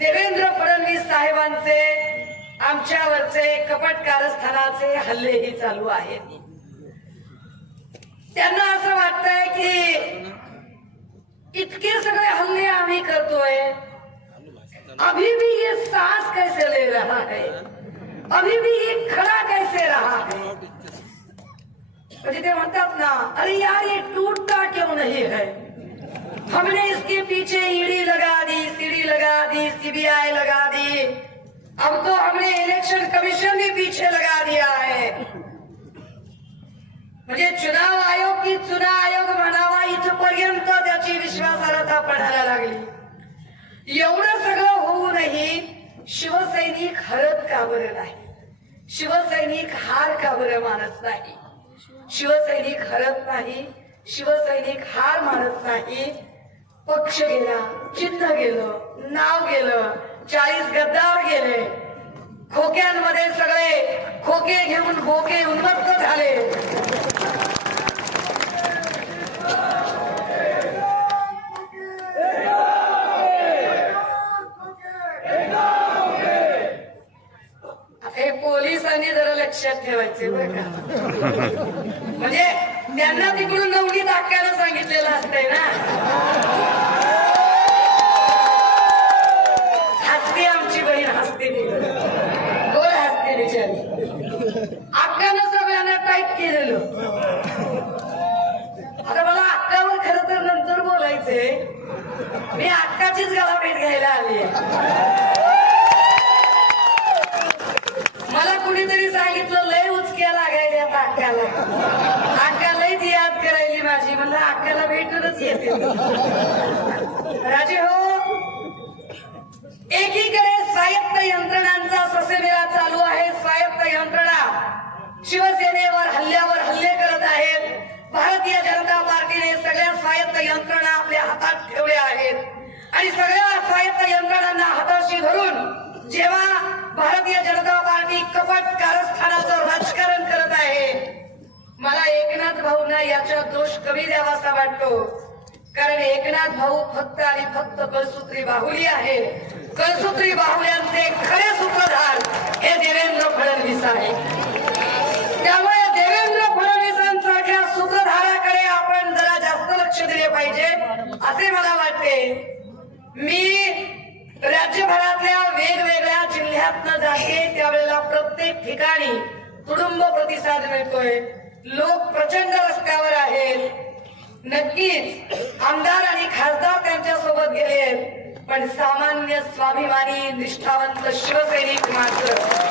देवेंद्र फडणवीस साहेबांचे आमच्यावरचे कपट कारस्थानाचे हल्लेही चालू आहेत त्यांना असं वाटतंय की इतके सगळे हल्ले आम्ही करतोय अभी भी ये सास कैसे ले रहा है अभी भी ये खड़ा कैसे रहा है म्हणजे ते म्हणतात ना अरे यार ये टूटता क्यों नहीं है हमने इसके पीछे ईडी लगा दी भी लगा दी अब तो हमने इलेक्शन कमीशन भी पीछे लगा दिया है म्हणजे चुनाव आयोग की चुनाव आयोग म्हणावा इथपर्यंत त्याची विश्वासार्हता पडायला लागली एवढं सगळं होऊनही शिवसैनिक हरत का बरं नाही शिवसैनिक हार का बरं मानत नाही शिवसैनिक हरत नाही शिवसैनिक हार मानत नाही पक्ष गेला चिन्ह गेलं नाव गेलं चाळीस गद्दार गेले खोक्यांमध्ये सगळे खोके घेऊन बोके उन्मत्त झाले हे पोलिसांनी जरा लक्षात ठेवायचे म्हणजे त्यांना तिकडून नवणी दाखायला सांगितलेलं असतंय ना आपल्याला सगळ्यांना टाईप केलेलं आता मला अक्कावर खर तर नंतर बोलायचंय मी अक्काचीच भेट घ्यायला आली मला कुणीतरी सांगितलं लय उचक्या लागायला आता अक्काला अक्कालाही ती याद करायली माझी म्हणलं अक्काला भेटूनच येते राजे हो एकीकडे स्वायत्त यंत्रणांचा यंत्रणा आपल्या हातात ठेवल्या आहेत आणि सगळ्या स्वायत्त यंत्रणांना हाताशी धरून जेव्हा भारतीय जनता पार्टी कपट कारस्थानाचं राजकारण करत आहे मला एकनाथ भाऊंना याचा दोष कमी द्यावासा वाटतो कारण एकनाथ भाऊ फक्त आणि फक्त कळसूत्री बाहुली आहे कळसूत्री बाहुल्यांचे मी राज्यभरातल्या वेगवेगळ्या जिल्ह्यातनं जाते त्यावेळेला प्रत्येक ठिकाणी कुटुंब प्रतिसाद मिळतोय लोक प्रचंड रस्त्यावर आहेत नक्कीच आमदार आणि खासदार त्यांच्या सोबत गेले पण सामान्य स्वाभिमानी निष्ठावंत शिवसैनिक मात्र